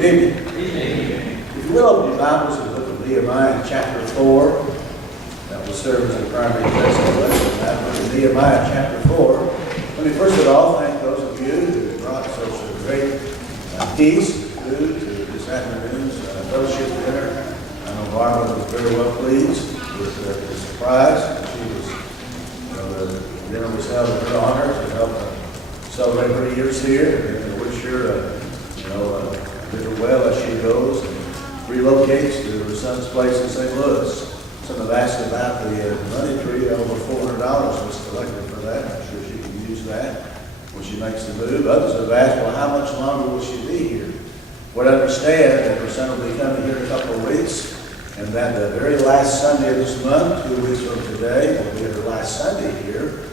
Good evening. If you will, open your Bibles to the book of Nehemiah, chapter 4. That will serve as the primary text of the lesson. That book of Nehemiah, chapter 4. Let me first of all thank those of you who brought such a great peace, food to this afternoon's fellowship dinner. I know Barbara was very well pleased with the surprise. She was, the dinner was held in her honor to help celebrate her years here, and wish her, bid her well as she goes and relocates to her son's place in St. Louis. Some have asked about the money tree. Over $400 was collected for that. I'm sure she can use that when she makes the move. Others have asked, well, how much longer will she be here? Well, understand that her son will be coming here in a couple of weeks, and that the very last Sunday of this month, 2 weeks from today, will be her last Sunday here.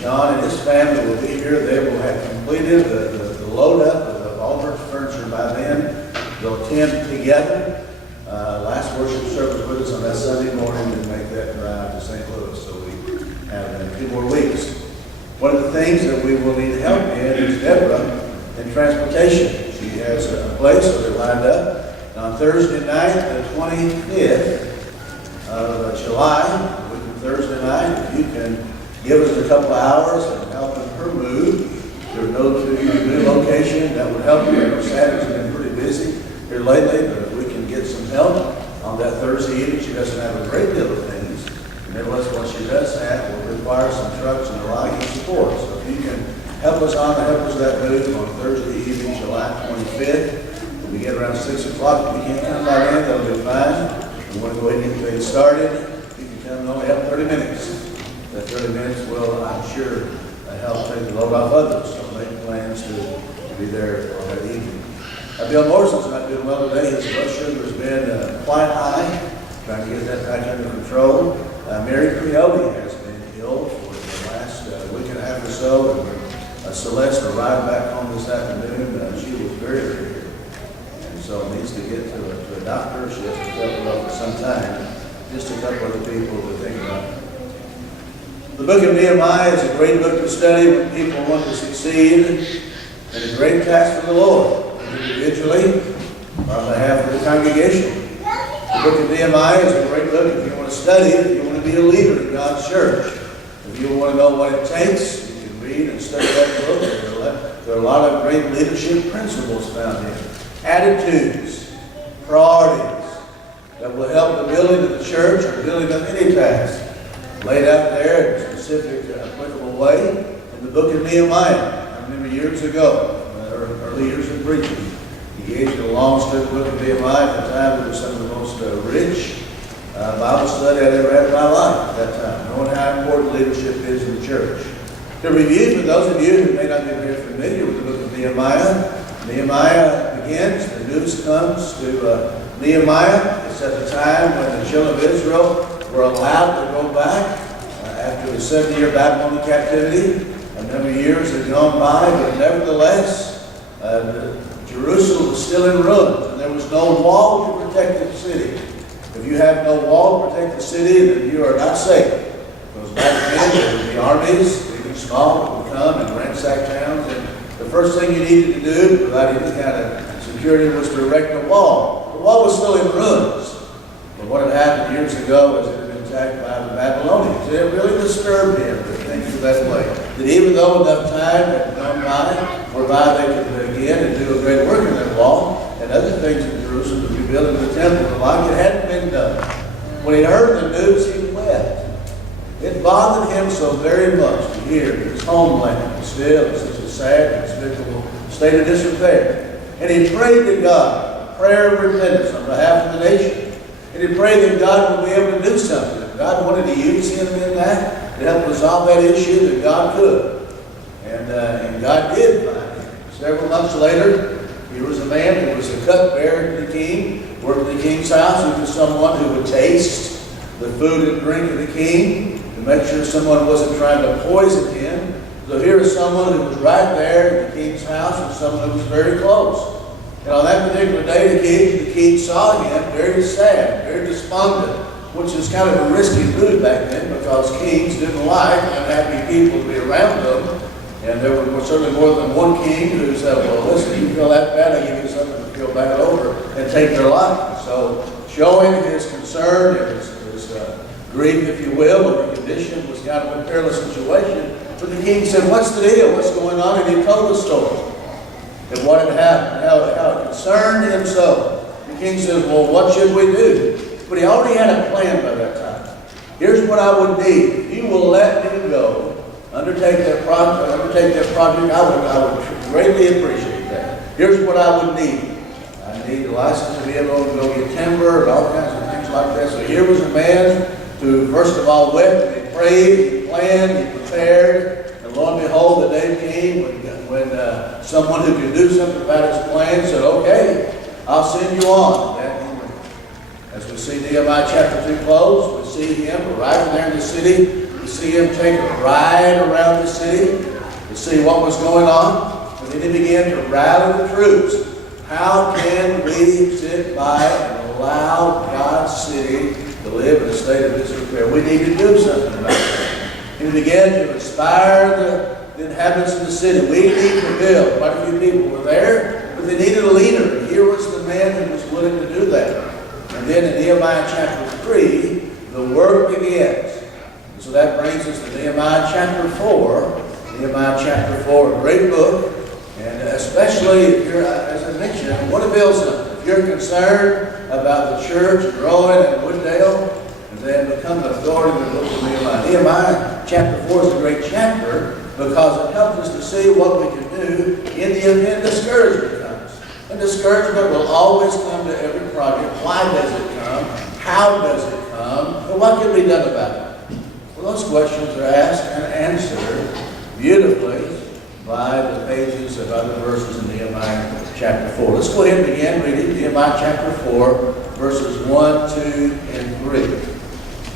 John and his family will be here. They will have completed the load up of all her furniture by then. They'll attend together last worship service with us on that Sunday morning and make that drive to St. Louis. So we have 2 more weeks. One of the things that we will need help in is Deborah in transportation. She has a place so they're lined up. And on Thursday night, the 25th of July, a week from Thursday night, if you can give us a couple of hours and help her move to a new location, that would help you. Saturday's been pretty busy here lately, but if we can get some help on that Thursday evening, she doesn't have a great deal of things. And nevertheless, what she does have will require some trucks and the like and support. So if you can help us that move on Thursday evening, July 25th, we'll begin around 6 o'clock. If you can't come by then, that'll be fine. We want to go ahead and get things started. If you can come and only have 30 minutes. That 30 minutes will, I'm sure, help take the load off others. So make plans to be there on that evening. Bill Morrison's not doing well today. His blood sugar has been quite high. Trying to get that back under control. Mary Creole has been ill for the last week and a half or so. Celeste arrived back home this afternoon. She was very, very ill. And so needs to get to a doctor. She has to cover up for some time. Just a couple of the people to think about. The book of Nehemiah is a great book to study when people want to succeed, and a great task for the Lord, individually or on behalf of the congregation. The book of Nehemiah is a great book if you want to study it, if you want to be a leader in God's church. If you want to know what it takes, you can read and study that book. There are a lot of great leadership principles found in it. Attitudes, priorities that will help the building of the church or building of any task. Laid out there in a specific, applicable way in the book of Nehemiah. I remember years ago, early years in preaching, engaged in a long study of the book of Nehemiah. At the time, it was some of the most rich Bible study I'd ever had in my life at that time, knowing how important leadership is in the church. To review, for those of you who may not be very familiar with the book of Nehemiah, Nehemiah begins, the news comes to Nehemiah. It's at the time when the children of Israel were allowed to go back after the 70-year Babylonian captivity. A number of years had gone by, but nevertheless, Jerusalem was still in ruins, and there was no wall to protect the city. If you have no wall to protect the city, then you are not safe. Because back then, there would be armies, even small, that would come and ransack towns, and the first thing you needed to do to provide any kind of security was to erect a wall. The wall was still in ruins. But what had happened years ago was it had been attacked by the Babylonians. It really disturbed him that things were that way. That even though enough time had gone by, whereby they could begin and do a great work in that wall, and other things in Jerusalem, to rebuild the temple and like, it hadn't been done. When he heard the news, he wept. It bothered him so very much to hear that his homeland was still in such a sad and despicable state of disrepair. And he prayed to God, a prayer of repentance on behalf of the nation. And he prayed that God would be able to do something. If God wanted to use him in that to help resolve that issue, then God could. And God did find him. Several months later, here was a man who was a cupbearer to the king, worked at the king's house. He was someone who would taste the food and drink of the king to make sure someone wasn't trying to poison him. So here is someone who was right there at the king's house and someone who was very close. And on that particular day, the king saw him very sad, very despondent, which is kind of a risky mood back then because kings didn't like unhappy people to be around them. And there were certainly more than one king who said, well, listen, you feel that bad, I'll give you something to go back over and take their life. So showing his concern, his grief, if you will, over the condition was kind of a perilous situation. But the king said, what's the deal? What's going on? And he told the story and what had happened, how it concerned him so. The king says, well, what should we do? But he already had a plan by that time. Here's what I would need. If you will let me go, undertake that project, I would greatly appreciate that. Here's what I would need. I need a license to be able to go get timber and all kinds of things like that. So here was a man who, first of all, wept, and he prayed, he planned, he prepared, and lo and behold, the day came when someone who could do something about his plan said, okay, I'll send you on. As we see Nehemiah chapter 2 close, we see him arriving there in the city. We see him take a ride around the city to see what was going on. And then he began to rally the troops. How can we sit by and allow God's city to live in a state of disrepair? We need to do something about it. He began to inspire the inhabitants of the city. We need to build. Quite a few people were there, but they needed a leader. And here was the man who was willing to do that. And then in Nehemiah chapter 3, the work begins. And so that brings us to Nehemiah chapter 4. Nehemiah chapter 4, a great book. And especially if you're, as I mentioned, I want to build something. If you're concerned about the church growing in Wooddale, and then become an authority in the book of Nehemiah. Nehemiah chapter 4 is a great chapter because it helps us to see what we can do in the event discouragement comes. And discouragement will always come to every project. Why does it come? How does it come? And what can be done about it? Well, those questions are asked and answered beautifully by the pages of other verses in Nehemiah chapter 4. Let's go ahead and begin reading Nehemiah chapter 4, verses 1, 2, and 3.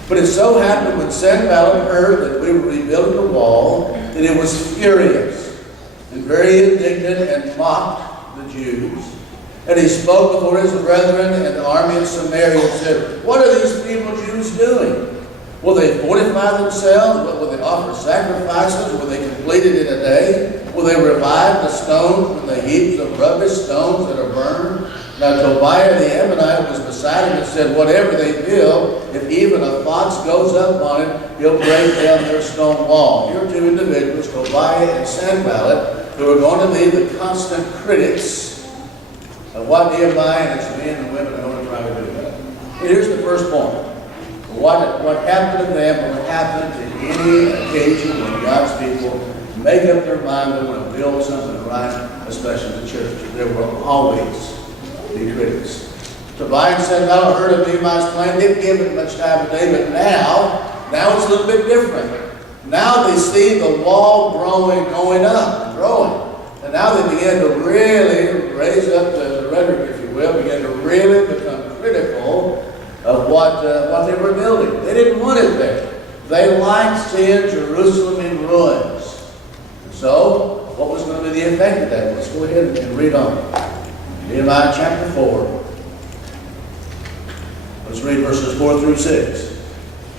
But it so happened when Sanballat heard that we were rebuilding the wall, that he was furious and very indignant and mocked the Jews. And he spoke before his brethren and the army of Samaria and said, what are these feeble Jews doing? Will they fortify themselves? Will they offer sacrifices? Will they complete it in a day? Will they revive the stones from the heaps of rubbish, stones that are burned? Now Tobiah the Ammonite was beside him and said, whatever they build, if even a fox goes up on it, he'll break down their stone wall. Here are two individuals, Tobiah and Sanballat, who are going to be the constant critics of what Nehemiah and his men and women are going to try to do. Here's the first point. What happened to them will happen to any occasion when God's people make up their mind they want to build something right, especially the church. There will always be critics. Tobiah said, I don't heard of Nehemiah's plan. Didn't give it much time today, but now it's a little bit different. Now they see the wall going up and growing. And now they begin to really raise up the rhetoric, if you will, begin to really become critical of what they were building. They didn't want it there. They liked seeing Jerusalem in ruins. So, what was going to be the effect of that? Let's go ahead and read on. Nehemiah chapter 4. Let's read verses 4 through 6.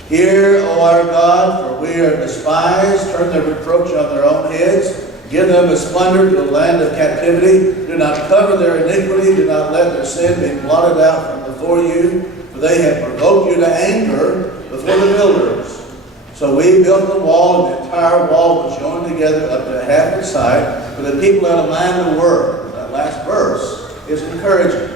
Hear, O our God, for we are despised. Turn their reproach on their own heads. Give them as plunder to the land of captivity. Do not cover their iniquity. Do not let their sin be blotted out from before you. For they have provoked you to anger before the builders. So we built the wall, and the entire wall was joined together up to half its height. For the people had a mind to work. That last verse is encouraging.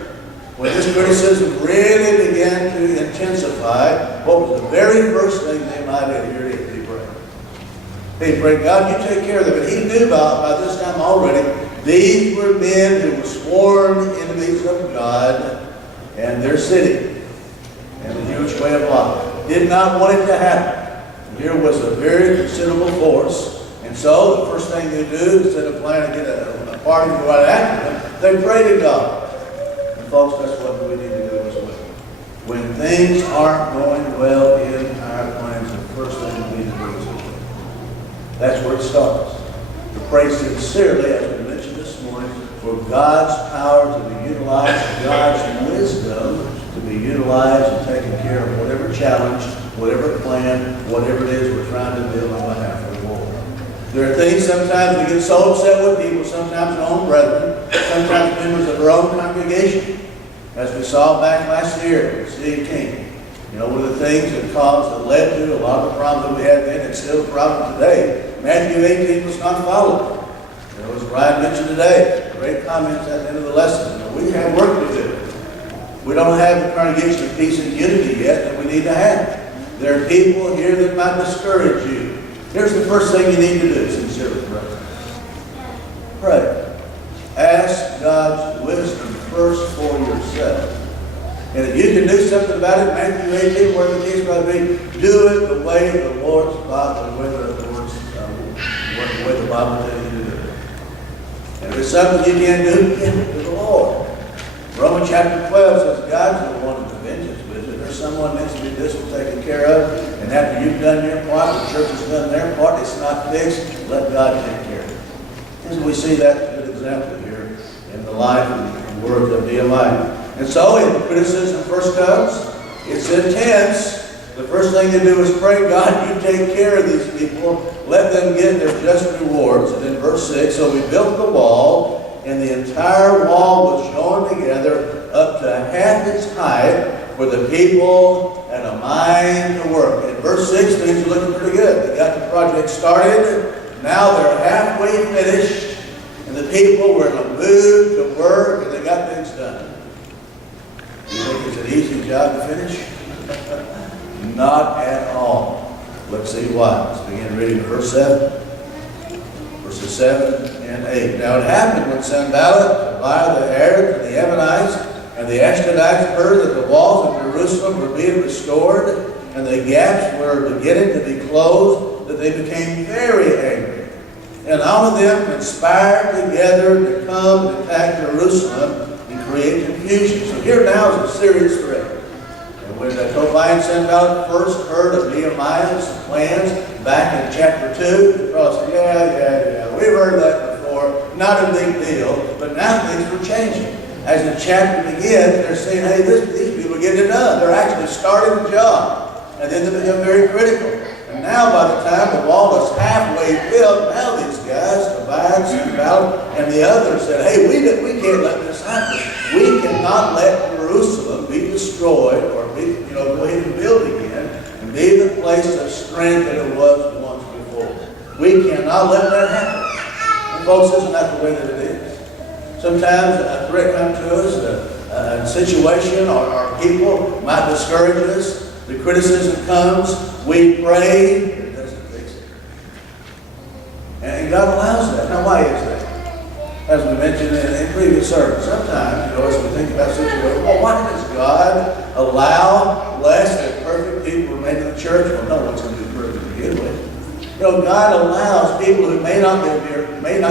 When this criticism really began to intensify, what was the very first thing they might have here? He prayed. He prayed, God, you take care of them. But he knew by this time already, these were men who were sworn enemies of God and their city and the Jewish way of life. Did not want it to happen. And here was a very considerable force. And so the first thing they do, instead of planning to get a party to go right after them, they pray to God. And folks, that's what we need to do as well. When things aren't going well in our plans, the first thing we need to do is pray. That's where it starts. To pray sincerely, as we mentioned this morning, for God's power to be utilized, for God's wisdom to be utilized and taken care of whatever challenge, whatever plan, whatever it is we're trying to build on behalf of the Lord. There are things sometimes we get so upset with people, sometimes our own brethren, sometimes members of our own congregation, as we saw back last year, C18. You know, one of the things that led to a lot of the problems that we had then, and still a problem today, Matthew 18 was not followed. You know, as Bryant mentioned today, great comments at the end of the lesson. You know, we have work to do. We don't have the congregation of peace and unity yet that we need to have. There are people here that might discourage you. Here's the first thing you need to do, sincerely, brother. Pray. Ask God's wisdom first for yourself. And if you can do something about it, Matthew 18, where the case might be, do it the way the Lord's Bible, the way the Bible tells you to do it. And if it's something you can't do, give it to the Lord. Romans chapter 12 says God's the one that vengeance with it. There's someone needs to be this one taken care of, and after you've done your part, the church has done their part, it's not fixed, let God take care of it. And we see that good example here in the life and words of Nehemiah. And so, if the criticism first comes, it's intense. The first thing to do is pray, God, you take care of these people. Let them get their just rewards. And in verse 6, so we built the wall, and the entire wall was joined together up to half its height for the people and a mind to work. In verse 6, things are looking pretty good. They got the project started. Now they're halfway finished, and the people were in a mood to work, and they got things done. You think it's an easy job to finish? Not at all. Let's see why. Let's begin reading verse 7. Verses 7 and 8. Now it happened when Sanballat, Tobiah the Arabs, and the Ammonites, and the Ashdodites heard that the walls of Jerusalem were being restored, and the gaps were beginning to be closed, that they became very angry. And all of them conspired together to come and attack Jerusalem and create confusion. So here now is a serious threat. And when Tobiah and Sanballat first heard of Nehemiah's plans back in chapter 2, they probably said, we've heard that before, not a big deal, but now things were changing. As the chapter begins, they're saying, hey, these people are getting it done. They're actually starting the job. And then they become very critical. And now by the time the wall is halfway built, now these guys, Tobiah, Sanballat, and the others said, hey, we can't let this happen. We cannot let Jerusalem be destroyed or go ahead and build again and be the place of strength that it was once before. We cannot let that happen. And folks, isn't that the way that it is? Sometimes a threat comes to us, a situation or people might discourage us. The criticism comes, we pray, it doesn't fix it. And God allows that. Now, why is that? As we mentioned in previous sermons, sometimes, as we think about situations, well, why does God allow less than perfect people remain in the church? Well, no one's going to be perfect to begin with. God allows people who may not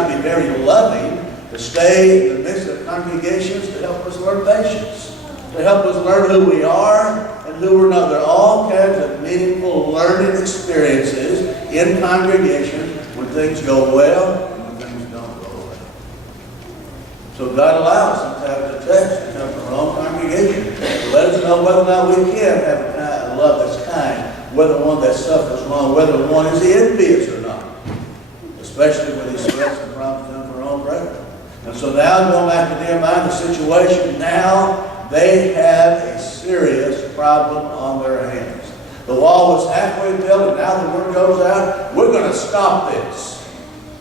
be very loving to stay in the midst of congregations to help us learn patience, to help us learn who we are and who we're not. There are all kinds of meaningful learning experiences in congregations when things go well and when things don't go well. So God allows sometimes a test to come from our own congregation to let us know whether or not we can have a kind of love that's kind, whether one that suffers long, whether one is envious or not, especially when he spreads the promise done for our own brethren. And so now, going back to Nehemiah, the situation now, they have a serious problem on their hands. The wall was halfway built, and now the word goes out, we're going to stop this.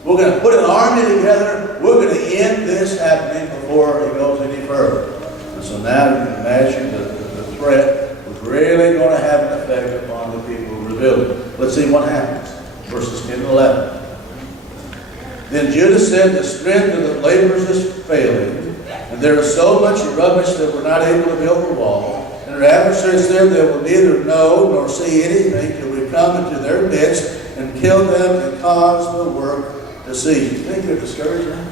We're going to put an army together. We're going to end this happening before it goes any further. And so now you can imagine the threat was really going to have an effect upon the people who were building. Let's see what happens. Verses 10 and 11. Then Judah said, the strength of the laborers is failing, and there is so much rubbish that we're not able to build the wall. And their adversaries said they will neither know nor see anything till we come into their midst and kill them and cause the work to cease. You think they're discouraged now?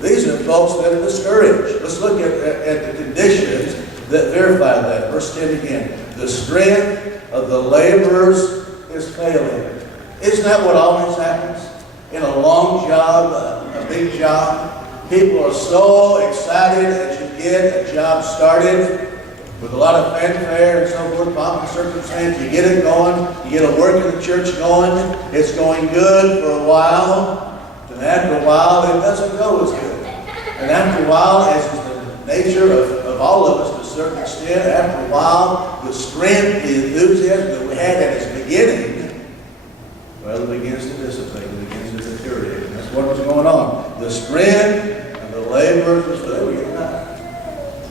These are folks that are discouraged. Let's look at the conditions that verify that. Verse 10 again. The strength of the laborers is failing. Isn't that what always happens? In a long job, a big job, people are so excited as you get a job started with a lot of fanfare and so forth, pomp and circumstance. You get it going, you get a work in the church going, it's going good for a while, and after a while it doesn't go as good. And after a while, as is the nature of all of us to a certain extent, after a while, the strength, the enthusiasm that we had at its beginning, well, it begins to dissipate, it begins to deteriorate. And that's what was going on. The strength and the labor was they were getting out.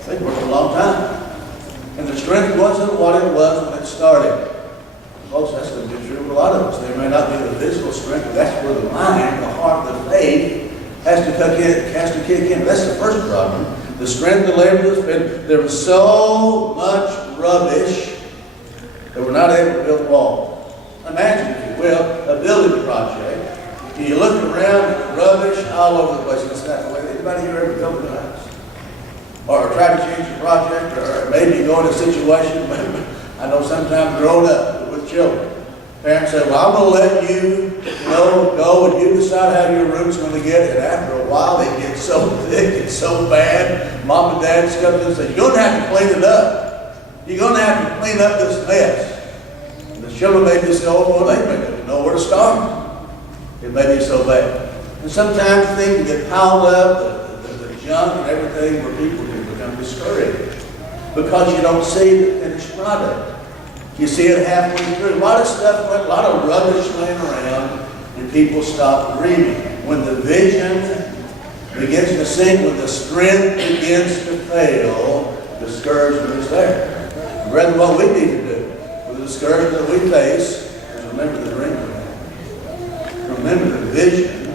They worked a long time. And the strength wasn't what it was when it started. Folks, that's going to be true with a lot of us. There may not be the physical strength, but that's where the mind, the heart, the faith has to kick in. That's the first problem. The strength, the labor, there was so much rubbish that we're not able to build walls. Imagine, if you will, a building project. You look around at the rubbish all over the place. It's that way. Anybody here ever built a house? Or try to change the project, or maybe go in a situation. I know sometimes growing up with children, parents say, well, I'm going to let you go and you decide how your room's going to get. And after a while, they get so thick and so bad. Mom and dad come in and say, you're going to have to clean it up. You're going to have to clean up this mess. And the children may just say, oh, well, they may not know where to start. It may be so bad. And sometimes things get piled up, the junk and everything, where people can become discouraged because you don't see the finished product. You see it halfway through. A lot of stuff, a lot of rubbish laying around, and people stop dreaming. When the vision begins to sink, when the strength begins to fail, discouragement is there. Rather, what we need to do with the discouragement that we face is remember the dream. Remember the vision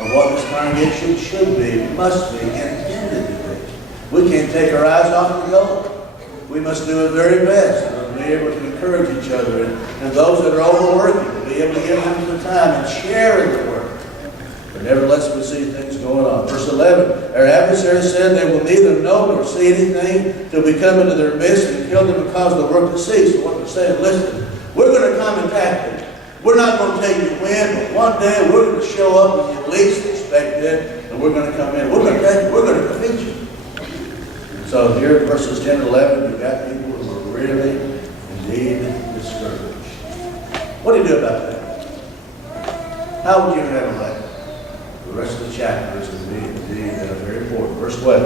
of what this congregation should be, must be, intended to be. We can't take our eyes off the goal. We must do our very best to be able to encourage each other, and those that are overworking, to be able to give them the time and share in the work. But nevertheless, we see things going on. Verse 11, our adversary said, they will neither know nor see anything till we come into their midst and kill them because of the work to cease. So what they're saying, listen, we're going to come and attack them. We're not going to tell you when, but one day we're going to show up when you least expect it, and we're going to come in. We're going to take you. We're going to defeat you. So here in verses 10 and 11, you've got people who are really, indeed, discouraged. What do you do about that? How would you handle that? The rest of the chapter is indeed very important. Verse 12.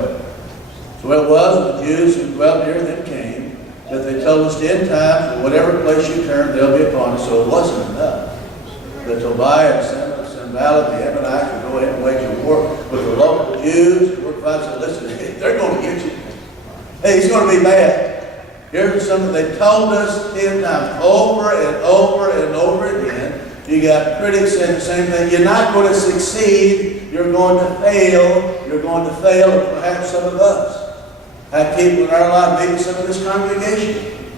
So it was when the Jews who dwelt near them came, that they told us 10 times, in whatever place you turn, they'll be upon us. So it wasn't enough that Tobiah and Sanballat, the Ammonites, would go ahead and wage a war with the local Jews. The word God said, listen, they're going to get you. Hey, he's going to be bad. Here's something they told us 10 times, over and over and over again. You got critics saying the same thing. You're not going to succeed. You're going to fail. You're going to fail, and perhaps some of us have people in our life, maybe some of this congregation,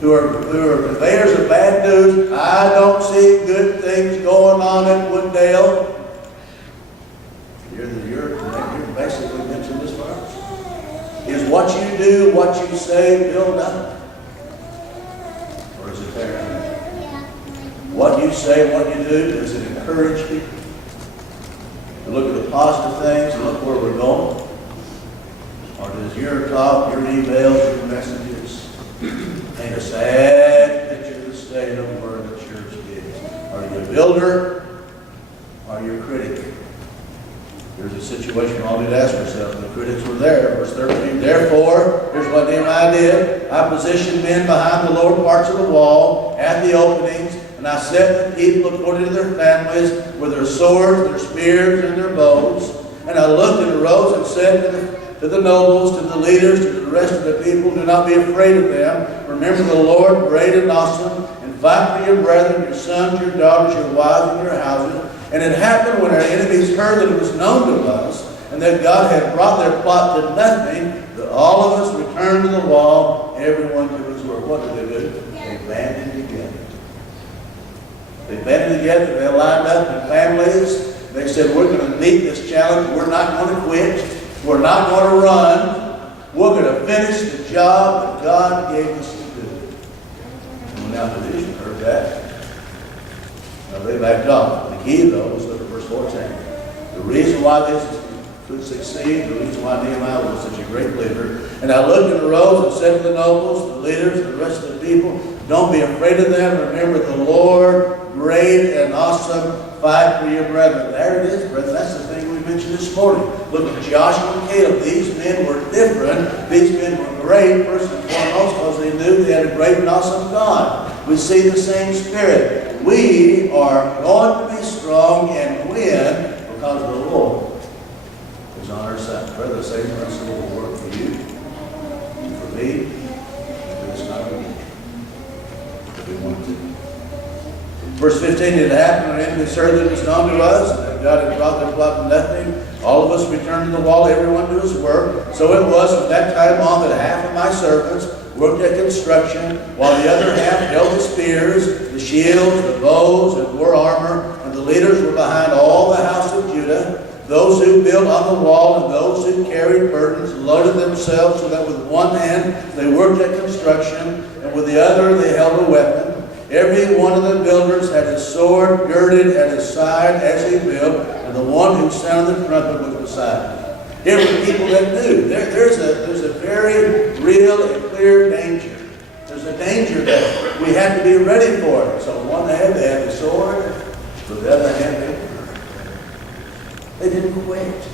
who are conveyors of bad news. I don't see good things going on at Wooddale. You're basically mentioned this verse. Is what you do, what you say, build up? Or is it tear down? What you say, what you do, does it encourage people? To look at the positive things and look where we're going? Or does your talk, your emails, your messages paint a sad picture of the state of where the church is? Are you a builder? Or are you a critic? There's a situation we all need to ask ourselves. The critics were there. Verse 13, therefore, here's what Nehemiah did. I positioned men behind the lower parts of the wall at the openings, and I set the people according to their families with their swords, their spears, and their bows. And I looked and arose and said to the nobles, to the leaders, to the rest of the people, do not be afraid of them. Remember the Lord, great and awesome, and fight for your brethren, your sons, your daughters, your wives, and your houses. And it happened when our enemies heard that it was known to us, and that God had brought their plot to nothing, that all of us returned to the wall, everyone to his work. What did they do? They banded together. They banded together, they lined up in families. They said, we're going to meet this challenge. We're not going to quit. We're not going to run. We're going to finish the job that God gave us to do. And when the opposition heard that, they backed off. The key, though, was look at verse 14. The reason why this could succeed, the reason why Nehemiah was such a great leader. And I looked and arose and said to the nobles, the leaders, and the rest of the people, don't be afraid of them. Remember the Lord, great and awesome, fight for your brethren. There it is, brethren. That's the thing we've mentioned this morning. Look at Joshua and Caleb. These men were different. These men were great, first and foremost, because they knew they had a great and awesome God. We see the same spirit. We are going to be strong and win because the Lord is on our side. Brother, the same principle will work for you, and for me, and for this congregation. If we want to. Verse 15, it happened when enemy certainly was known to us, and God had brought their plot to nothing. All of us returned to the wall, everyone to his work. So it was from that time on that half of my servants worked at construction, while the other half held the spears, the shields, the bows, and wore armor, and the leaders were behind all the house of Judah. Those who built on the wall and those who carried burdens loaded themselves so that with one hand they worked at construction, and with the other they held a weapon. Every one of the builders had his sword girded at his side as he built, and the one who sounded the trumpet was beside him. Here were people that knew. There's a very real and clear danger. There's a danger that we have to be ready for it. So on one hand they had the sword, with the other hand they didn't quit.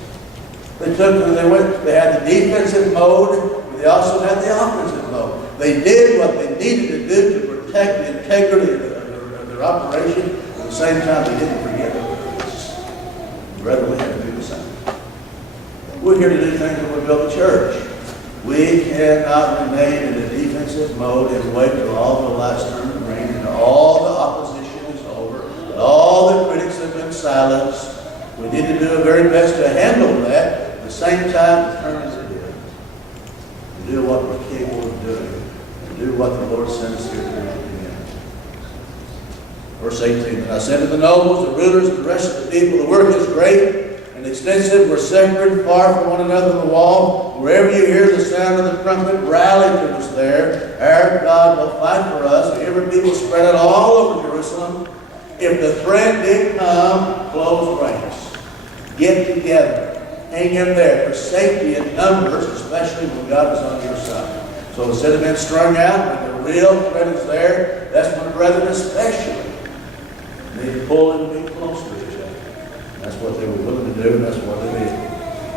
They had the defensive mode, but they also had the offensive mode. They did what they needed to do to protect the integrity of their operation. At the same time, they didn't forget their purpose. Rather, we have to do the same. We're here to do things when we build a church. We cannot remain in a defensive mode and wait till all the lights turn green and all the opposition is over and all the critics have been silenced. We need to do our very best to handle that. At the same time, turn as it is. And do what we're capable of doing. And do what the Lord sent us here to do. Verse 18, and I said to the nobles, the rulers, and the rest of the people, the work is great and extensive. We're separated far from one another on the wall. Wherever you hear the sound of the trumpet, rally to us there. Our God will fight for us. Every people spread out all over Jerusalem. If the threat did come, close ranks. Get together. Hang in there. There's safety in numbers, especially when God is on your side. So instead of being strung out, when the real threat is there, that's when brethren especially need to pull and be close to each other. And that's what they were willing to do, and that's what they did.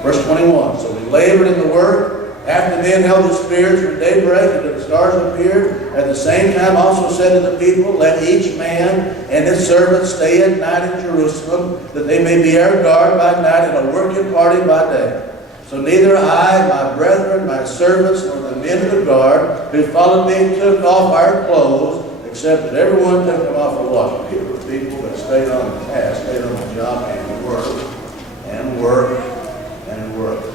Verse 21, so we labored in the work. After the men held the spears from daybreak until the stars appeared. At the same time also said to the people, let each man and his servant stay at night in Jerusalem, that they may be our guard by night and a working party by day. So neither I, my brethren, my servants, nor the men of the guard who followed me took off our clothes, except that everyone took them off for washing. Here were people that stayed on the task, stayed on the job, and worked, and worked, and worked.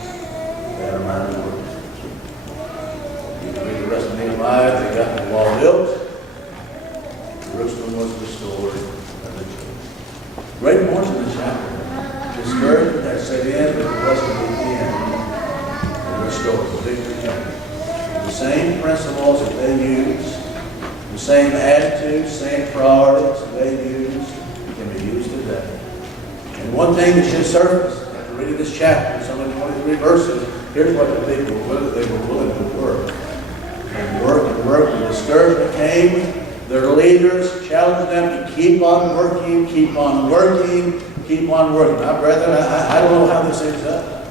They had a mind to work. You can read the rest of Nehemiah. They got the wall built. Jerusalem was restored. And the church. Great points in the chapter. Discouragement had set in, but it wasn't the end. And restored. The victory came. The same principles that they used, the same attitudes, same priorities that they used, can be used today. And one thing that should surface after reading this chapter, some of the 23 verses, here's what the people were. They were willing to work. And work and work. When discouragement came, their leaders challenged them to keep on working, keep on working, keep on working. Now, brethren, I don't know how this ends up.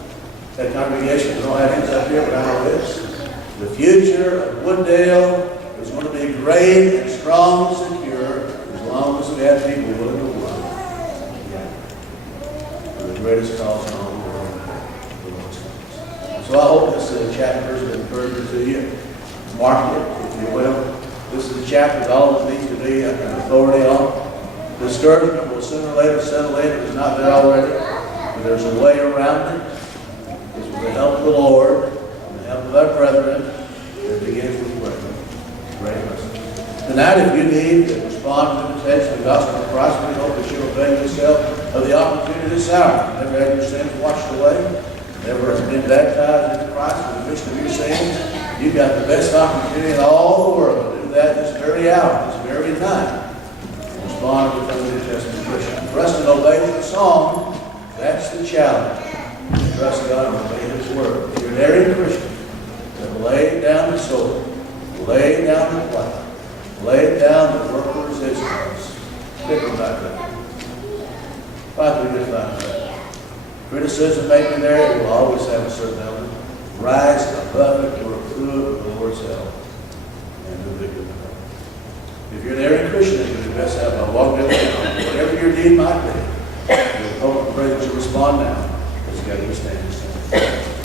That congregation, I don't know how it ends up here, but I know this. The future of Wooddale is going to be great and strong and secure as long as we have people willing to work. Yeah. For the greatest cause in all the world, the Lord's cause. So I hope this chapter is an encouragement to you. Mark it, if you will. This is a chapter that all of us needs to be an authority on. Discouragement will sooner or later settle in if it's not there already. But there's a way around it. It's with the help of the Lord, and the help of our brethren, that begins with prayer. Great message. Tonight, if you need to respond to the invitation of the gospel of Christ, we hope that you'll avail yourself of the opportunity this hour. Never had your sins washed away, never has been baptized into Christ with the remission of your sins. You've got the best opportunity in all the world to do that this very hour, this very night. Respond to become a New Testament Christian. Trust and obey the song. That's the challenge. Trust God and obey His word. If you're an erring Christian, then lay down the sword, lay down the plow, lay down the worker's instruments. Stick them back there. Fight through this life. Criticism may be there, you will always have a certain element. Rise above it or through it with the Lord's help. And do the good. If you're there in Christianity, you best have a walk down, whatever your deed might be. We hope and pray that you respond now, because you got to stand.